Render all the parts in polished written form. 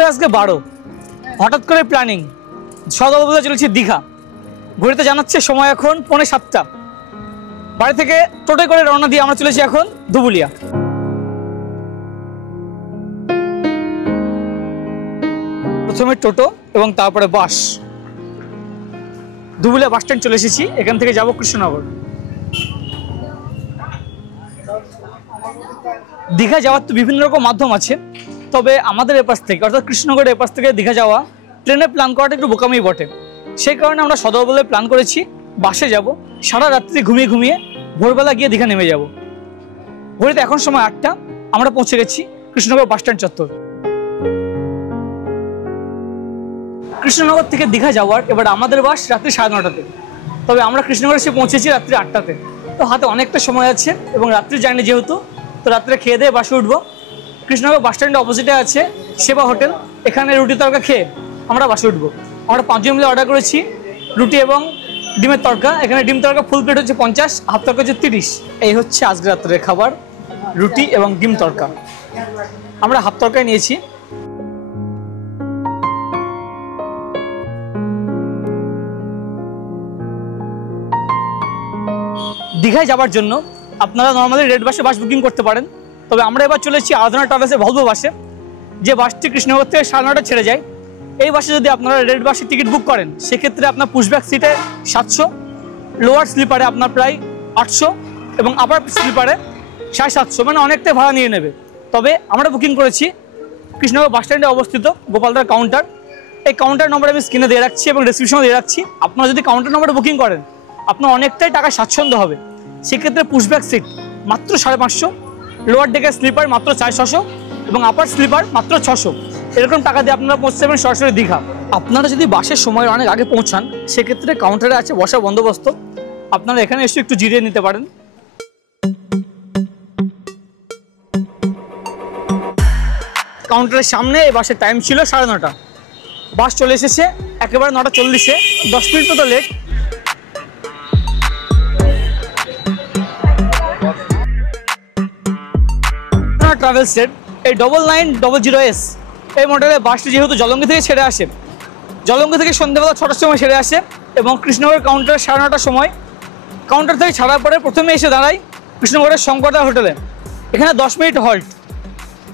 করে আজকে 12, হঠাৎ করে প্ল্যানিং, সদলবলে চলেছি দীঘা। ঘড়িতে জানাচ্ছে সময় এখন 6:45। বাড়ি থেকে টোটোয় করে রওনা দিয়ে আমরা চলেছি এখন ধুবুলিয়া। প্রথমে টোটো এবং তারপরে বাস। ধুবুলিয়া বাস স্ট্যান্ড চলে এসেছি, এখান থেকে যাব কৃষ্ণনগর। দীঘা যাওয়ার তো বিভিন্ন রকম মাধ্যম আছে, তবে আমাদের এপাশ থেকে অর্থাৎ কৃষ্ণনগরের এপাশ থেকে দীঘা যাওয়া ট্রেনে প্ল্যান করাটা একটু বোকামি বটে। সেই কারণে আমরা সদলবলে প্ল্যান করেছি বাসে যাব, সারা রাত্রি ঘুমিয়ে ঘুমিয়ে ভোরবেলা গিয়ে দীঘা নেমে যাব। ঘড়িতে এখন সময় 8টা, আমরা পৌঁছে গেছি কৃষ্ণনগর বাস স্ট্যান্ড চত্বর। কৃষ্ণনগর থেকে দীঘা যাওয়ার এবার আমাদের বাস রাত্রি 9:30-তে, তবে আমরা কৃষ্ণনগরে এসে পৌঁছেছি রাত্রি 8টাতে। তো হাতে অনেকটা সময় আছে এবং রাত্রি জার্নি যেহেতু, তো রাত্রে খেয়ে দিয়ে বাসে উঠবো। কৃষ্ণনগর বাস স্ট্যান্ডের অপোজিটে আছে সেবা হোটেল, এখানে রুটি তরকা খেয়ে আমরা বাসে উঠবো। আমরা 5 জন মিলে অর্ডার করেছি রুটি এবং ডিমের তরকা। এখানে ডিম তরকা ফুল প্লেট হচ্ছে 50, হাফ তরকা হচ্ছে 30। এই হচ্ছে আজকে রাত্রের খাবার, রুটি এবং ডিম তরকা। আমরা হাফ তরকায় নিয়েছি। দীঘায় যাওয়ার জন্য আপনারা নর্মালি রেড বাসে বাস বুকিং করতে পারেন, তবে আমরা এবার চলেছি আরাধনা ট্রাভেলসের ভলভো বাসে, যে বাসটি কৃষ্ণনগর থেকে 9:30 ছেড়ে যায়। এই বাসে যদি আপনারা রেড বাসে টিকিট বুক করেন, সেক্ষেত্রে আপনার পুশব্যাক সিটে 700, লোয়ার স্লিপারে আপনার প্রায় 800 এবং আপার স্লিপারে 750, মানে অনেকটাই ভাড়া নিয়ে নেবে। তবে আমরা বুকিং করেছি কৃষ্ণনগর বাস স্ট্যান্ডে অবস্থিত গোপালদার কাউন্টার। এই কাউন্টার নম্বর আমি স্ক্রিনে দিয়ে রাখছি এবং ডিসক্রিপশনে দিয়ে রাখছি। আপনারা যদি কাউন্টার নম্বরে বুকিং করেন, আপনার অনেকটাই টাকা স্বাচ্ছন্দ্য হবে। সেক্ষেত্রে পুশব্যাক সিট মাত্র 550, লোয়ার ডেকের স্লিপার মাত্র 400 এবং আপার স্লিপার মাত্র 600। এরকম টাকা দিয়ে আপনারা পৌঁছে যাবেন সরাসরি দীঘা। আপনারা যদি বাসের সময় অনেক আগে পৌঁছান, সেক্ষেত্রে কাউন্টারে আছে বসার বন্দোবস্ত, আপনারা এখানে এসে একটু জিরিয়ে নিতে পারেন। কাউন্টারের সামনে এই বাসের টাইম ছিল 9:30, বাস চলে এসেছে একেবারে 9:40-এ, 10 মিনিট মতো লেট। ট্রাভেলসের এই 9900S এই মডেলের বাসটি যেহেতু জলঙ্গি থেকে ছেড়ে আসে, জলঙ্গি থেকে সন্ধ্যেবেলা 6টার সময় ছেড়ে আসে এবং কৃষ্ণনগর কাউন্টার 9:30টার সময়। কাউন্টার থেকে ছাড়ার পরে প্রথমে এসে দাঁড়াই কৃষ্ণনগরের শঙ্করদা হোটেলে। এখানে 10 মিনিট হল্ট।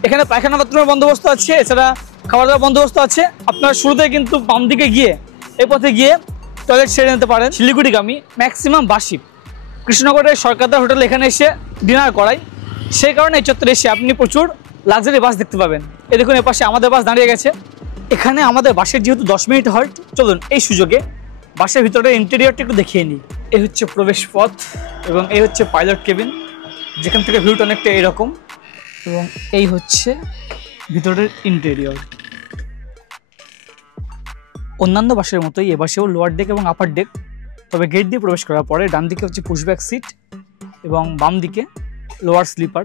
এখানে পায়খানা বাথরুমের বন্দোবস্ত আছে, এছাড়া খাওয়া দাওয়ার বন্দোবস্ত আছে। আপনারা শুরুতে কিন্তু বাম দিকে গিয়ে এই পথে গিয়ে টয়লেট সেরে নিতে পারেন। শিলিগুড়িগামী ম্যাক্সিমাম বাসই কৃষ্ণনগরের সরকারদা হোটেল এখানে এসে ডিনার করায়। সেই কারণে এই চত্বরে এসে আপনি প্রচুর লাক্সারি বাস দেখতে পাবেন। এই দেখুন, এপাশে আমাদের বাস দাঁড়িয়ে গেছে। এখানে আমাদের বাসের যেহেতু 10 মিনিট হল্ট, চলুন এই সুযোগে বাসের ভিতরে ইন্টেরিয়রটা একটু দেখিয়ে নিই। এই হচ্ছে প্রবেশ পথ এবং এই হচ্ছে পাইলট কেবিন, যেখান থেকে ভিউটা অনেকটা এইরকম, এবং এই হচ্ছে ভিতরের ইন্টেরিয়র। অন্যান্য বাসের মতোই এ বাসেও লোয়ার ডেক এবং আপার ডেক, তবে গেট দিয়ে প্রবেশ করার পরে ডান দিকে হচ্ছে পুশব্যাক সিট এবং বাম দিকে lower sleeper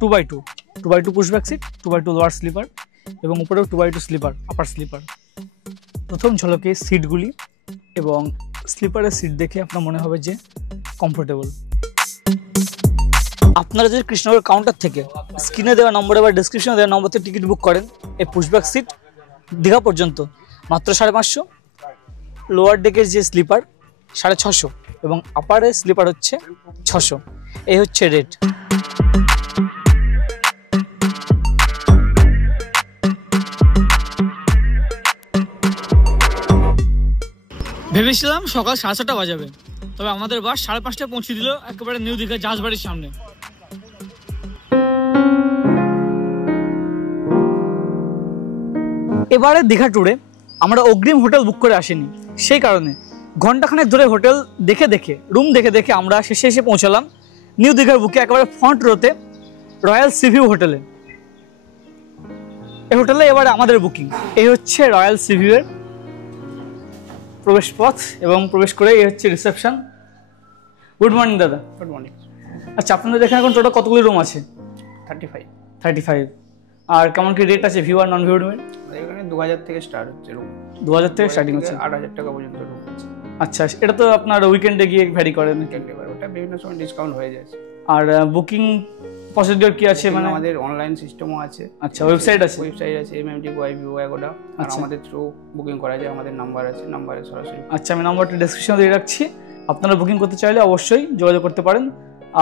2x2 pushback seat, 2x2 lower sleeper এবং উপরেও 2x2 স্লিপার আপার স্লিপার। প্রথম ঝলকে সিটগুলি এবং স্লিপারের সিট দেখে আপনার মনে হবে যে কমফোর্টেবল। আপনারা যদি কৃষ্ণনগর কাউন্টার থেকে স্ক্রিনে দেওয়া নম্বরে বা ডিসক্রিপশনে দেওয়া নম্বর থেকে টিকিট বুক করেন, এই পুশব্যাক সিট দীঘা পর্যন্ত মাত্র 550, লোয়ার ডেকের যে স্লিপার 650 এবং আপারের স্লিপার হচ্ছে 600। এই হচ্ছে রেট। ভেবেছিলাম সকাল 6:30 বাজাবে, তবে আমাদের বাস 5:30টায় পৌঁছে দিল একেবারে নিউ দীঘা জাহাজবাড়ির সামনে। এবারে দীঘা ট্যুরে আমরা অগ্রিম হোটেল বুক করে আসিনি, সেই কারণে ঘন্টাখানেক ধরে হোটেল দেখে দেখে রুম দেখে দেখে আমরা শেষে এসে পৌঁছালাম নিউ দীঘার বুকে একেবারে ফ্রন্ট রোতে রয়্যাল সিভিউ হোটেলে। এই হোটেলে এবারে আমাদের বুকিং। এই হচ্ছে রয়্যাল সিভিউয়ের প্রবেশ পথ এবং প্রবেশ করে এই হচ্ছে রিসেপশন। গুড মর্নিং দাদা। Good morning. আচ্ছা, আপনাদের এখানে এখন টোটাল কতগুলো রুম আছে? 35। আর কেমন কি রেট আছে ভিউ আর নন ভিউ রুমের? এখানে 2000 থেকে স্টার্ট হচ্ছে রুম। 2000 থেকে স্টার্টিং হচ্ছে, 8000 টাকা পর্যন্ত রুম আছে। আচ্ছা, এটা তো আপনার উইকেন্ডে গিয়ে ভ্যারি করে নাকি? ওটা বিভিন্ন সময় ডিসকাউন্ট হয়ে যায়। আর বুকিং প্রসিডিওর কি আছে মানে? আমাদের অনলাইন সিস্টেমও আছে। আচ্ছা, ওয়েবসাইট আছে? ওয়েবসাইট আছে MMT Goa Vivo Agoda, আর আমাদের থ্রু বুকিং করা যায়। আমাদের নাম্বার আছে, নাম্বারে সরাসরি। আচ্ছা, আমি নাম্বারটা ডেসক্রিপশনে দিয়ে রাখছি, আপনারা বুকিং করতে চাইলে অবশ্যই যোগাযোগ করতে পারেন।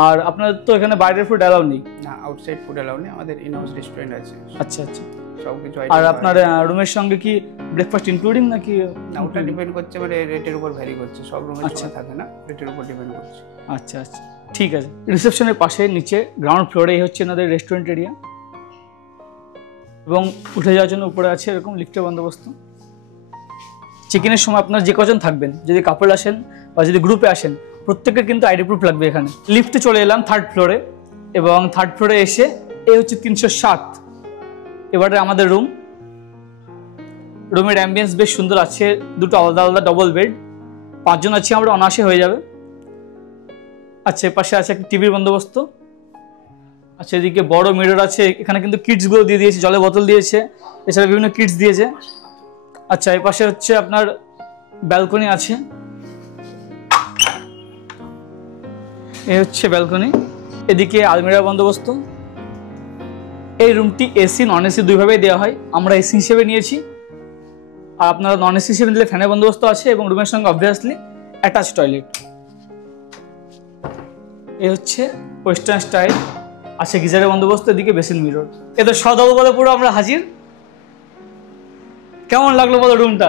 আর আপনাদের তো এখানে বাইরের ফুড অ্যালাউ নেই? না, আউটসাইড ফুড অ্যালাউ নেই, আমাদের ইন হাউস রেস্টুরেন্ট আছে। আচ্ছা আচ্ছা, সবকিছু। আর আপনার রুমের সঙ্গে কি ব্রেকফাস্ট ইনক্লুডিং নাকি? না, ওটা ডিপেন্ড করছে, মানে রেটের উপর ভ্যারি করছে, সব রুমে ছোঁয়া থাকে না, রেটের উপর ডিপেন্ড করছে। আচ্ছা আচ্ছা, ঠিক আছে। রিসেপশনের পাশে নিচে গ্রাউন্ড ফ্লোরে এই হচ্ছে এনাদের রেস্টুরেন্ট এরিয়া, এবং উঠে যাওয়ার জন্য উপরে আছে এরকম লিফটের বন্দোবস্ত। চেক ইনের সময় আপনার যে কজন থাকবেন, যদি কাপল আসেন বা যদি গ্রুপে আসেন, প্রত্যেকের কিন্তু আইডি প্রুফ লাগবে এখানে। লিফটে চলে এলাম থার্ড ফ্লোরে, এবং থার্ড ফ্লোরে এসে এই হচ্ছে 307 এবারে আমাদের রুম। রুমের অ্যাম্বিয়েন্স বেশ সুন্দর আছে, দুটো আলাদা আলাদা ডবল বেড, 5 জন আছি আমরা, অনায়াসে হয়ে যাবে। আচ্ছা, এপাশে আছে একটা টিভির বন্দোবস্ত। আচ্ছা, এদিকে বড় মিরর আছে, এখানে কিন্তু কিডসগুলো দিয়ে দিয়েছে, জলের বোতল দিয়েছে, এছাড়া বিভিন্ন কিডস দিয়েছে। আচ্ছা, এপাশে হচ্ছে আপনার ব্যালকনি আছে, এই হচ্ছে ব্যালকনি। এদিকে আলমিরার বন্দোবস্ত। এই রুমটি এসি নন এসি দুইভাবেই দেওয়া হয়, আমরা এসি হিসেবে নিয়েছি, আর আপনারা নন এসি হিসেবে নিলে ফ্যানের বন্দোবস্ত আছে, এবং রুমের সঙ্গে অবভিয়াসলি অ্যাটাচ টয়লেট। এই হচ্ছে ওয়েস্টার্ন স্টাইল, আছে গিজারের বন্দোবস্ত, এদিকে বেসিন মিরর। এদের সদল বলে পুরো আমরা হাজির। কেমন লাগলো বলো রুমটা?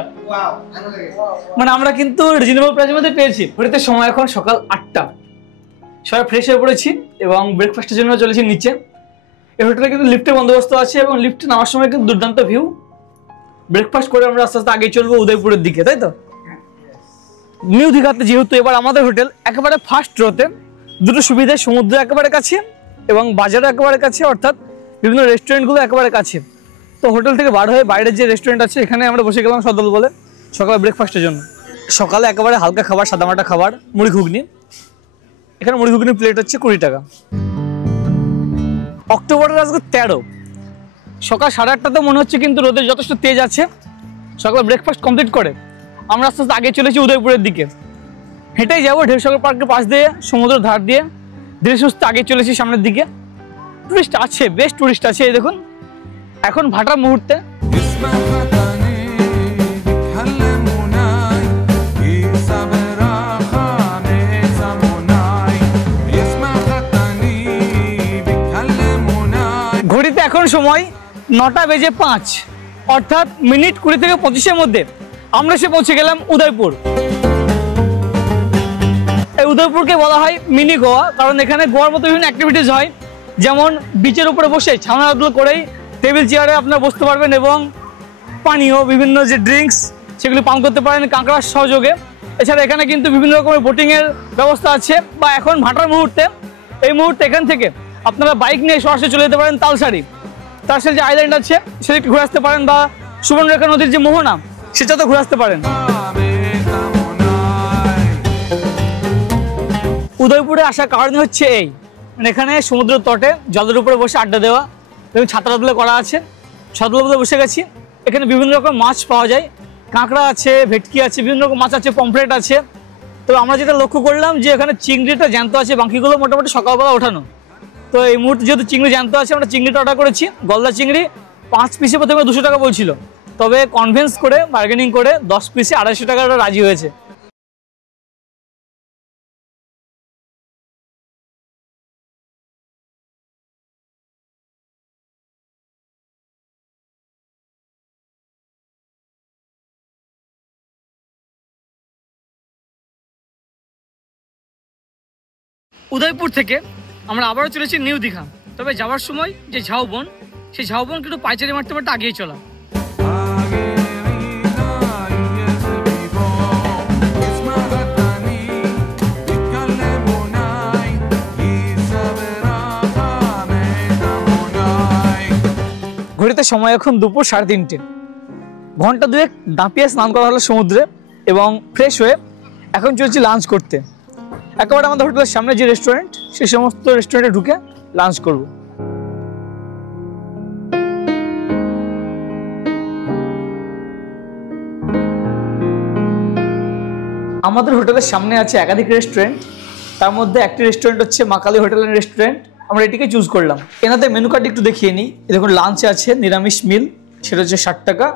মানে আমরা কিন্তু রিজনেবল প্রাইসের মধ্যে পেয়েছি। ঘড়িতে সময় এখন সকাল 8টা, সবাই ফ্রেশ হয়ে পড়েছি এবং ব্রেকফাস্টের জন্য চলেছি নিচে। এই হোটেলে কিন্তু লিফটের বন্দোবস্ত আছে, এবং লিফটে নামার সময় কিন্তু দুর্দান্ত ভিউ। ব্রেকফাস্ট করে আমরা আস্তে আস্তে আগে চলবো উদয়পুরের দিকে, তাই তো? নিউ দীঘাতে যেহেতু এবার আমাদের হোটেল একেবারে ফার্স্ট রোতে, দুটো সুবিধা, সমুদ্র একেবারে কাছে এবং বাজারও একেবারে কাছে, অর্থাৎ বিভিন্ন রেস্টুরেন্টগুলো একেবারে কাছে। তো হোটেল থেকে বার হয়ে বাইরের যে রেস্টুরেন্ট আছে এখানে আমরা বসে গেলাম সদল বলে সকালে ব্রেকফাস্টের জন্য। সকালে একেবারে হালকা খাবার, সাদামাটা খাবার, মুড়ি ঘুগনি। এখানে মুড়ি ঘুগনি প্লেট হচ্ছে 20 টাকা। অক্টোবরের আজকে 13, সকাল 8:30তে মনে হচ্ছে কিন্তু রোদের যথেষ্ট তেজ আছে। সকালে ব্রেকফাস্ট কমপ্লিট করে আমরা আস্তে আস্তে আগে চলেছি উদয়পুরের দিকে। হেঁটেই যাবো ঢেউসাগর পার্কের পাশ দিয়ে, সমুদ্রের ধার দিয়ে ধীরে সুস্থে আগে চলেছি সামনের দিকে। টুরিস্ট আছে, বেশ টুরিস্ট আছে। এই দেখুন, এখন ভাটার মুহূর্তে। ঘড়িতে এখন সময় 9:05, অর্থাৎ মিনিট 20 থেকে 25-এর মধ্যে আমরা এসে পৌঁছে গেলাম উদয়পুর। এই উদয়পুরকে বলা হয় মিনি গোয়া, কারণ এখানে গোয়ার মতো বিভিন্ন অ্যাক্টিভিটিস হয়, যেমন বিচের উপরে বসে ছানা আদল করেই টেবিল চেয়ারে আপনারা বসতে পারবেন, এবং পানীয় বিভিন্ন যে ড্রিঙ্কস সেগুলি পান করতে পারেন কাঁকড়ার সহযোগে। এছাড়া এখানে কিন্তু বিভিন্ন রকমের বোটিংয়ের ব্যবস্থা আছে। বা এখন ভাটার মুহূর্তে, এই মুহূর্তে এখান থেকে আপনারা বাইক নিয়ে সরাসরি চলে যেতে পারেন তালসারি। তালসারি যে আইল্যান্ড আছে সেদিকে ঘুরে আসতে পারেন, বা সুবর্ণরেখা নদীর যে মোহনা সেটাতে ঘুরে আসতে পারেন। উদয়পুরে আসার কারণ হচ্ছে এই, মানে এখানে সমুদ্রের তটে জলের উপরে বসে আড্ডা দেওয়া, এবং ছাতা তুলে করা আছে। ছাতা তুলে বসে গেছি, এখানে বিভিন্ন রকম মাছ পাওয়া যায়, কাঁকড়া আছে, ভেটকি আছে, বিভিন্ন রকম মাছ আছে, পমফ্রেট আছে। তো আমরা যেটা লক্ষ্য করলাম যে এখানে চিংড়িটা জ্যান্ত আছে, বাকিগুলো মোটামুটি সকালবেলা ওঠানো। তো এই মুহূর্তে যেহেতু চিংড়ি জ্যান্ত আছে, আমরা চিংড়িটা অর্ডার করেছি। গলদা চিংড়ি 5 পিসে প্রথমে 200 টাকা বলছিল, তবে কনভিন্স করে বার্গেনিং করে 10 পিসে 250 টাকা রাজি হয়েছে। উদয়পুর থেকে আমরা আবারও চলেছি নিউ দীঘা, তবে যাওয়ার সময় যে ঝাউবন, সেই ঝাউবনকে একটু পাইচারি মারতে মারতে আগিয়ে চলা। ঘড়িতে সময় এখন দুপুর 3:30, ঘন্টা 2 দাঁপিয়ে স্নান করা হলো সমুদ্রে, এবং ফ্রেশ হয়ে এখন চলছি লাঞ্চ করতে। একেবারে আমাদের হোটেলের সামনে যে রেস্টুরেন্ট, সেই সমস্ত রেস্টুরেন্টে ঢুকে লাঞ্চ করব। আমাদের হোটেলের সামনে আছে একাধিক রেস্টুরেন্ট, তার মধ্যে একটি রেস্টুরেন্ট হচ্ছে মা কালী হোটেল এন্ড রেস্টুরেন্ট, আমরা এটিকে চুজ করলাম। এনাতে মেনু কার্ড একটু দেখিয়ে নিই। দেখুন লাঞ্চে আছে নিরামিষ মিল, সেটা হচ্ছে 60 টাকা,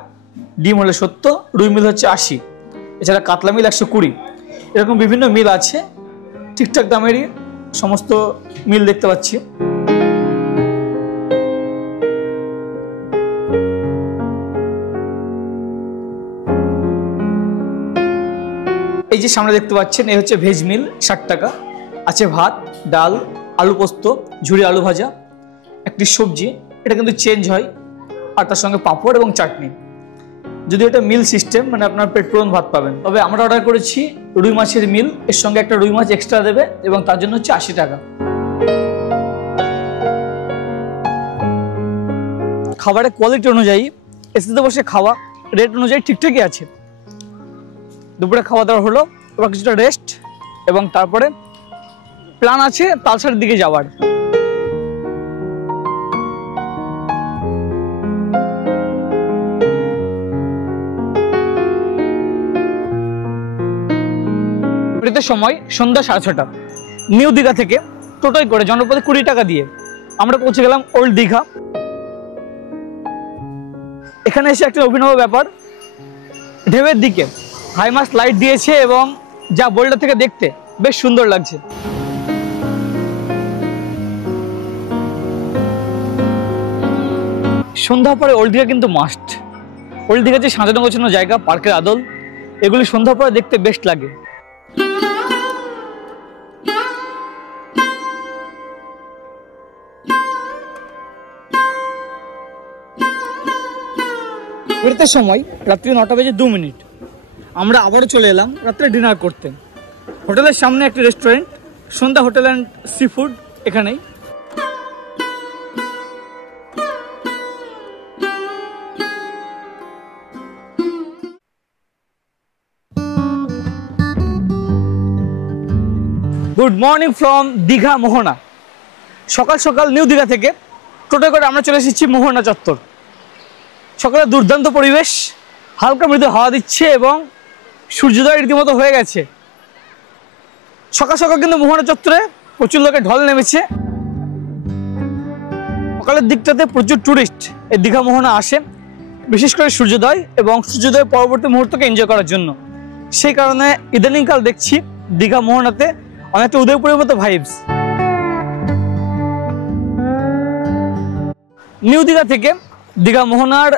ডিম হলে 70, রুই মিল হচ্ছে 80, এছাড়া কাতলা মিল 120। এরকম বিভিন্ন মিল আছে, ঠিকঠাক দামেরই সমস্ত মিল দেখতে পাচ্ছি। এই যে সামনে দেখতে পাচ্ছেন এই হচ্ছে ভেজ মিল 60 টাকা, আছে ভাত, ডাল, আলু পোস্ত, ঝুরি আলু ভাজা, একটি সবজি, এটা কিন্তু চেঞ্জ হয়, আর তার সঙ্গে পাঁপড় এবং চাটনি। যদি এটা মিল সিস্টেম মানে আপনার পেট পূরণ ভাত পাবেন। তবে আমরা অর্ডার করেছি রুই মাছের মিল, এর সঙ্গে একটা রুই মাছ এক্সট্রা দেবে এবং তার জন্য হচ্ছে 80 টাকা। খাবারের কোয়ালিটি অনুযায়ী এসিতে বসে খাওয়া রেট অনুযায়ী ঠিকঠাকই আছে। দুপুরে খাওয়া দাওয়া হলো, এবার কিছুটা রেস্ট এবং তারপরে প্ল্যান আছে তালসার দিকে যাওয়ার। সময় সন্ধ্যা 6:30। নিউ দীঘা থেকে টোটোয় করে জনপদে 20 টাকা দিয়ে আমরা পৌঁছে গেলাম ওল্ড দীঘা। এখানে এসে একটা অভিনব ব্যাপার, ঢেউয়ের দিকে হাইমাস লাইট দিয়েছে এবং যা বোল্ডার থেকে দেখতে বেশ সুন্দর লাগছে। সন্ধ্যা পরে ওল্ড দীঘা কিন্তু মাস্ট। ওল্ড দীঘা যে সাজানো গোছানো জায়গা, পার্কের আদল, এগুলি সন্ধ্যা পরে দেখতে বেস্ট লাগে। ফেরতে সময় রাত্রি 9:02। আমরা আবারও চলে এলাম রাত্রে ডিনার করতে। হোটেলের সামনে একটি restaurant, Sandhya hotel and sea food, এখানেই। গুড মর্নিং ফ্রম দীঘা মোহনা। সকাল সকাল নিউ দীঘা থেকে টোটো করে আমরা চলে এসেছি মোহনা চত্বর। সকালে দুর্দান্ত পরিবেশ, হালকা মৃদু হাওয়া দিচ্ছে এবং সূর্যোদয় রীতিমতো হয়ে গেছে। সকাল সকাল কিন্তু মোহনা চত্বরে প্রচুর লোকের ঢল নেমেছে। সকালের দিকটাতে প্রচুর টুরিস্ট এই দীঘা মোহনা আসে, বিশেষ করে সূর্যোদয় এবং সূর্যোদয়ের পরবর্তী মুহূর্তকে এনজয় করার জন্য। সেই কারণে ইদানিংকাল দেখছি দীঘা মোহনাতে অনেকটা উদয়পুরের মতো ভাইবস। নিউ দীঘা থেকে দীঘা মোহনার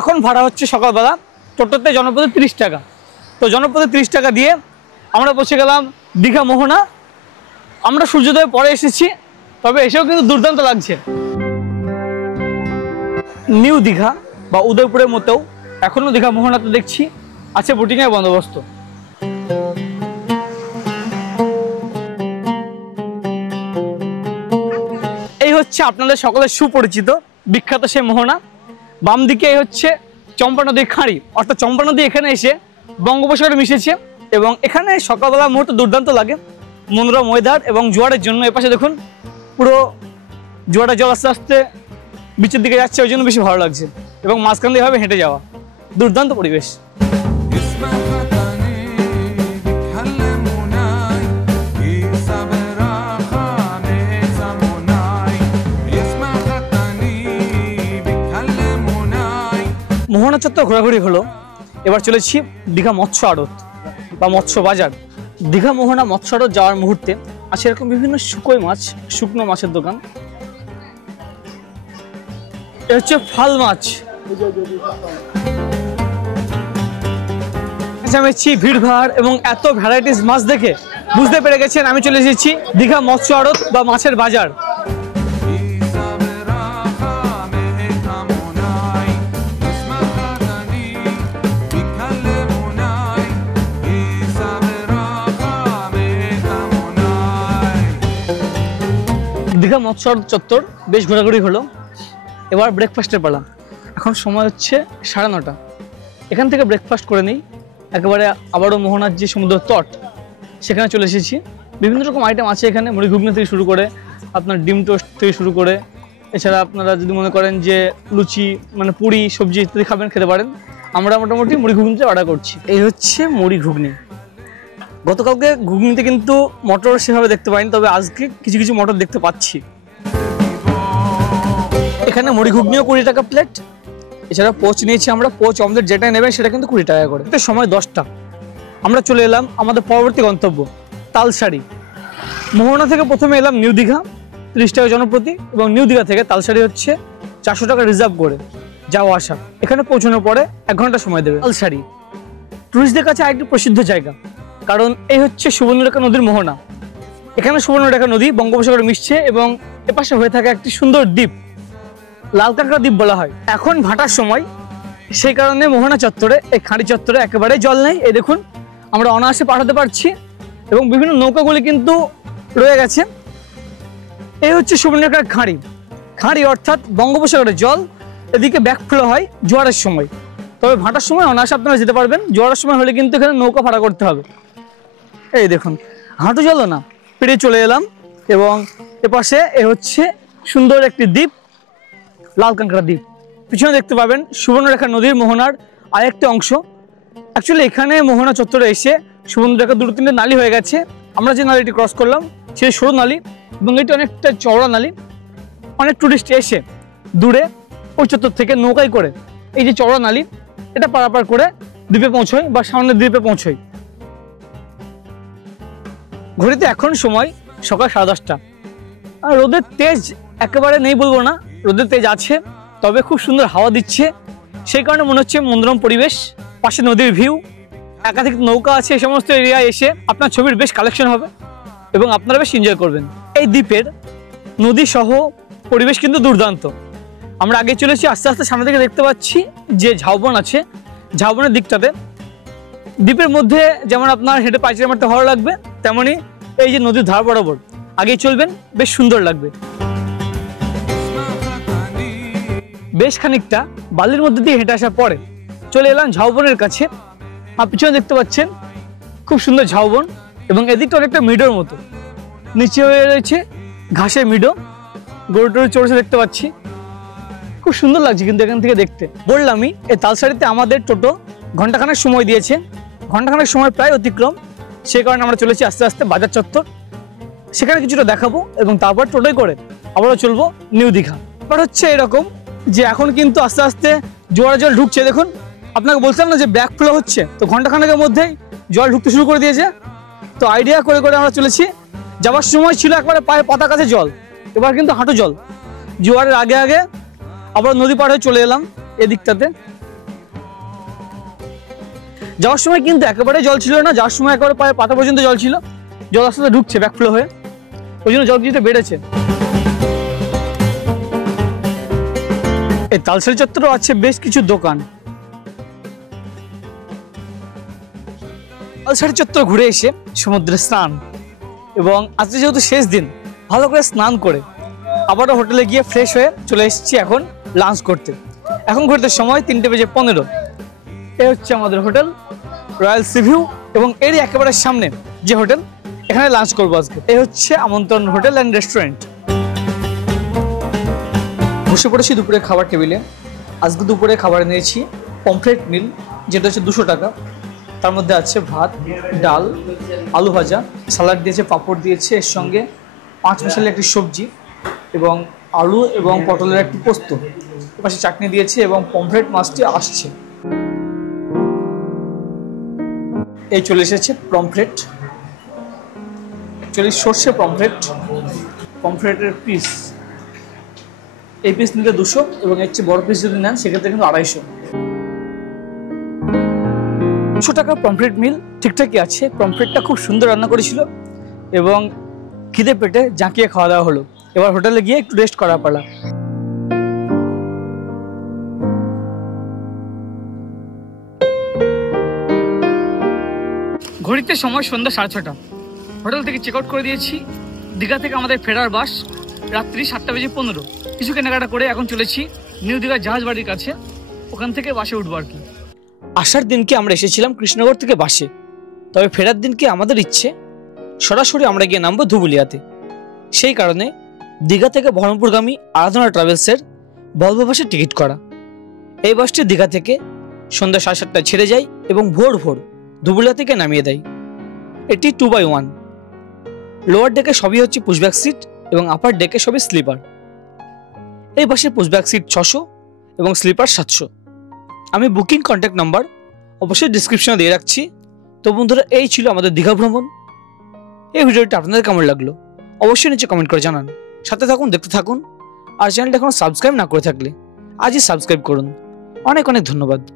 এখন ভাড়া হচ্ছে সকালবেলা টোটোতে জনপদে 30 টাকা। তো জনপদে 30 টাকা দিয়ে আমরা পৌঁছে গেলাম দীঘা মোহনা। আমরা সূর্যোদয়ের পরে এসেছি, তবে এসেও কিন্তু দুর্দান্ত লাগছে। নিউ দীঘা বা উদয়পুরের মতো এখনো দীঘা মোহনাতে দেখছি আছে বোটিংয়ের বন্দোবস্ত। এই হচ্ছে আপনাদের সকলের সুপরিচিত বিখ্যাত সেই মোহনা। বাম দিকে হচ্ছে চম্পা নদীর খাঁড়ি, অর্থাৎ চম্পা নদী এখানে এসে বঙ্গোপসাগরে মিশেছে এবং এখানে সকালবেলা মুহূর্তে দুর্দান্ত লাগে। মনোরম ওয়েদার এবং জোয়ারের জন্য এপাশে দেখুন পুরো জোয়ারের জল আস্তে আস্তে বিচের দিকে যাচ্ছে, ওই জন্য বেশি ভালো লাগছে এবং মাঝখান দিয়ে এভাবে হেঁটে যাওয়া, দুর্দান্ত পরিবেশ। মোহনা চত্বর ঘোরাঘুরি হলো, এবার চলেছি দীঘা মৎস্য আড়ত বা মৎস্য বাজার। দীঘা মোহনা মৎস্য আড়ত যাওয়ার মুহূর্তে আছে এরকম বিভিন্ন শুকোই মাছ, শুকনো মাছের দোকান। এটা হচ্ছে ফাল মাছ। ভিড়ভাড় এবং এত ভ্যারাইটিস মাছ দেখে বুঝতে পেরে গেছেন আমি চলে এসেছি দীঘা মৎস্য আড়ত বা মাছের বাজার। দীঘা মৎস্য আড়ত চত্বর বেশ ঘোরাঘুরি হলো, এবার ব্রেকফাস্টের পালা। এখন সময় হচ্ছে 9:30। এখান থেকে ব্রেকফাস্ট করে নিই, একেবারে আবারও মোহনার যে সমুদ্র তট সেখানে চলে এসেছি। বিভিন্ন রকম আইটেম আছে এখানে, মুড়ি ঘুগনি থেকে শুরু করে আপনার ডিম টোস্ট থেকে শুরু করে, এছাড়া আপনারা যদি মনে করেন যে লুচি মানে পুরি সবজি ইত্যাদি খাবেন খেতে পারেন। আমরা মোটামুটি মুড়ি ঘুগনিতে অর্ডার করছি। এই হচ্ছে মুড়ি ঘুগনি। গতকালকে ঘুগনিতে কিন্তু মটর সেভাবে দেখতে পাইনি, তবে আজকে কিছু কিছু মটর দেখতে পাচ্ছি। এখানে মুড়ি ঘুগনিও 20 টাকা প্লেট। এছাড়া পোচ নিয়েছি আমরা, পোচ অমলেট যেটা নেবেন সেটা কিন্তু 20 টাকা করে। সময় 10টা। আমরা চলে এলাম আমাদের পরবর্তী গন্তব্য তালসারি। মোহনা থেকে প্রথমে এলাম নিউ দীঘা, 30 টাকা জনপ্রতি, এবং নিউ দীঘা থেকে তালসারি হচ্ছে 400 টাকা রিজার্ভ করে যাওয়া আসা। এখানে পৌঁছানোর পরে 1 ঘন্টা সময় দেবে। তালসারি টুরিস্টদের কাছে আরেকটি প্রসিদ্ধ জায়গা, কারণ এই হচ্ছে সুবর্ণরেখা নদীর মোহনা। এখানে সুবর্ণরেখা নদী বঙ্গোপসাগরে মিশছে এবং এপাশে হয়ে থাকে একটি সুন্দর দ্বীপ, লাল কাঁকড়া দ্বীপ বলা হয়। এখন ভাটার সময়, সেই কারণে মোহনা চত্বরে, এই খাঁড়ি চত্বরে একেবারে জল নেই। এই দেখুন, আমরা অনায়াসে পাঠাতে পারছি এবং বিভিন্ন নৌকাগুলি কিন্তু রয়ে গেছে। এই হচ্ছে সুবর্ণরেখার খাঁড়ি। খাঁড়ি অর্থাৎ বঙ্গোপসাগরের জল এদিকে ব্যাকফ্লো হয় জোয়ারের সময়। তবে ভাটার সময় অনায়াসে আপনারা যেতে পারবেন, জোয়ারের সময় হলে কিন্তু এখানে নৌকা ভাড়া করতে হবে। এই দেখুন, হাঁটু জলও না, পেরিয়ে চলে এলাম এবং এপাশে এ হচ্ছে সুন্দর একটি দ্বীপ, লাল কাঁকড়া দ্বীপ। পিছনে দেখতে পাবেন সুবর্ণরেখা নদীর মোহনার আরেকটা অংশ। অ্যাকচুয়ালি এখানে মোহনা চত্বরে এসে সুবর্ণরেখা 2-3টে নালী হয়ে গেছে। আমরা যে নালীটি ক্রস করলাম সেই সরু নালী, এবং এটি অনেকটা চওড়া নালী। অনেক টুরিস্ট এসে দূরে ওই চত্বর থেকে নৌকায় করে এই যে চওড়া নালী, এটা পারাপার করে দ্বীপে পৌঁছয় বা সামনের দ্বীপে পৌঁছয়। ঘড়িতে এখন সময় সকাল 10:30। আর রোদের তেজ একেবারে নেই বলবো না, রোদের তেজ আছে, তবে খুব সুন্দর হাওয়া দিচ্ছে। সেই কারণে মনে হচ্ছে মনোরম পরিবেশ, পাশে নদীর ভিউ, একাধিক নৌকা আছে। এই সমস্ত এরিয়ায় এসে আপনার ছবির বেশ কালেকশন হবে এবং আপনারা বেশ এনজয় করবেন। এই দ্বীপের নদী সহ পরিবেশ কিন্তু দুর্দান্ত। আমরা আগে চলেছি, আস্তে আস্তে সামনে থেকে দেখতে পাচ্ছি যে ঝাউবন আছে, ঝাউবনের দিকটাতে। দ্বীপের মধ্যে যেমন আপনার হেঁটে পাইচারি মারতে ভালো লাগবে, তেমনি এই যে নদীর ধার বরাবর আগেই চলবেন, বেশ সুন্দর লাগবে। বেশ খানিকটা বালির মধ্যে দিয়ে হেঁটে আসার পরে চলে এলাম ঝাউবনের কাছে। আর পিছনে দেখতে পাচ্ছেন খুব সুন্দর ঝাউবন, এবং এদিকটা অনেকটা মিডোর মতো। নিচে হয়ে রয়েছে ঘাসের মিডো, গরু টরু চড়ছে দেখতে পাচ্ছি, খুব সুন্দর লাগছে কিন্তু এখান থেকে দেখতে। বললামই এই তালসারিতে আমাদের টোটো ঘন্টাখানেক সময় দিয়েছে, ঘন্টাখানেক সময় প্রায় অতিক্রম। সেই কারণে আমরা চলেছি আস্তে আস্তে বাজার চত্বর, সেখানে কিছুটা দেখাবো এবং তারপর টোটোয় করে আবারও চলবো নিউ দীঘা। বাট হচ্ছে এরকম যে এখন কিন্তু আস্তে আস্তে জোয়ারে জল ঢুকছে। দেখুন, আপনাকে বলছিলাম না যে ব্যাক ফ্লো হচ্ছে, তো ঘন্টাখানেকের মধ্যেই জল ঢুকতে শুরু করে দিয়েছে। তো আইডিয়া করে করে আমরা চলেছি। যাওয়ার সময় ছিল একবারে পায়ে পাতা কাছে জল, এবার কিন্তু হাঁটু জল। জোয়ারের আগে আগে আবার নদী পার হয়ে চলে এলাম এদিকটাতে। যাওয়ার সময় কিন্তু একেবারে জল ছিল না, যাওয়ার সময় একেবারে পায়ে পাতা পর্যন্ত জল ছিল। জল আস্তে আস্তে ঢুকছে ব্যাকফ্লো হয়ে, ওই জন্য জল কিছুটা বেড়েছে। এই তালসারি চত্বরেও আছে বেশ কিছু দোকান। তালসারি চত্বর ঘুরে এসে সমুদ্রে স্নান, এবং আজকে যেহেতু শেষ দিন, ভালো করে স্নান করে আবারও হোটেলে গিয়ে ফ্রেশ হয়ে চলে এসেছি এখন লাঞ্চ করতে। এখন ঘুরতে সময় 3:15। এই হচ্ছে আমাদের হোটেল রয়্যাল সি ভিউ, এবং এরই একেবারে সামনে যে হোটেল, এখানে লাঞ্চ করবো আজকে। এই হচ্ছে আমন্ত্রণ হোটেল অ্যান্ড রেস্টুরেন্ট। বসে পড়েছি দুপুরে খাবার টেবিলে। আজকে দুপুরে খাবার নিয়েছি পমফ্রেট মিল, যেটা হচ্ছে 200 টাকা। তার মধ্যে আছে ভাত, ডাল, আলু ভাজা, স্যালাড দিয়েছে, পাঁপড় দিয়েছে, এর সঙ্গে 5 মশলা একটি সবজি, এবং আলু এবং পটলের একটি পোস্ত, পাশে চাটনি দিয়েছে, এবং পমফ্রেট মাছটি আসছে। এই চলে এসেছে পমফ্রেট, অ্যাকচুয়ালি সর্ষে পমফ্রেট, পমফ্রেটের পিস। এই পিস নিলে 200, এবং এর চেয়ে বড় পিস যদি নেন সেক্ষেত্রে কিন্তু 250। 200 টাকা পমফ্রেট মিল ঠিকঠাকই আছে। পমফ্রেটটা খুব সুন্দর রান্না করেছিল এবং খিদে পেটে জাঁকিয়ে খাওয়া দাওয়া হলো। এবার হোটেলে গিয়ে একটু রেস্ট করা পালা। ঘড়িতে সময় সন্ধ্যা 6:30। হোটেল থেকে চেক আউট করে দিয়েছি। দীঘা থেকে আমাদের ফেরার বাস রাত্রি 7:15। কিছু কেনাকাটা করে এখন চলেছি নিউ দীঘা জাহাজ বাড়ির কাছে, ওখান থেকে বাসে উঠবো আর কি। আসার দিনকে আমরা এসেছিলাম কৃষ্ণনগর থেকে বাসে, তবে ফেরার দিনকে আমাদের ইচ্ছে সরাসরি আমরা গিয়ে নামবো ধুবুলিয়াতে। সেই কারণে দীঘা থেকে বহরমপুরগামী আরাধনা ট্রাভেলসের ভলভো বাসে টিকিট করা। এই বাসটি দীঘা থেকে সন্ধ্যা 7:30টায় ছেড়ে যায় এবং ভোর ভোর ধুবুলিয়া থেকে নামিয়ে দেয়। এটি 2x1। লোয়ার ডেকে সবই হচ্ছে পুশব্যাক সিট এবং আপার ডেকে সবই স্লিপার। এই বাসের পুশব্যাক সিট 600 এবং স্লিপার 700। আমি বুকিং কন্ট্যাক্ট নাম্বার অবশ্যই ডিসক্রিপশনে দিয়ে রাখছি। তো বন্ধুরা, এই ছিল আমাদের দীঘা ভ্রমণ। এই ভিডিওটা আপনাদের কেমন লাগলো অবশ্যই নিচে কমেন্ট করে জানান। সাথে থাকুন, দেখতে থাকুন। আর চ্যানেলটা এখনো সাবস্ক্রাইব না করে থাকলে আজই সাবস্ক্রাইব করুন। অনেক অনেক ধন্যবাদ।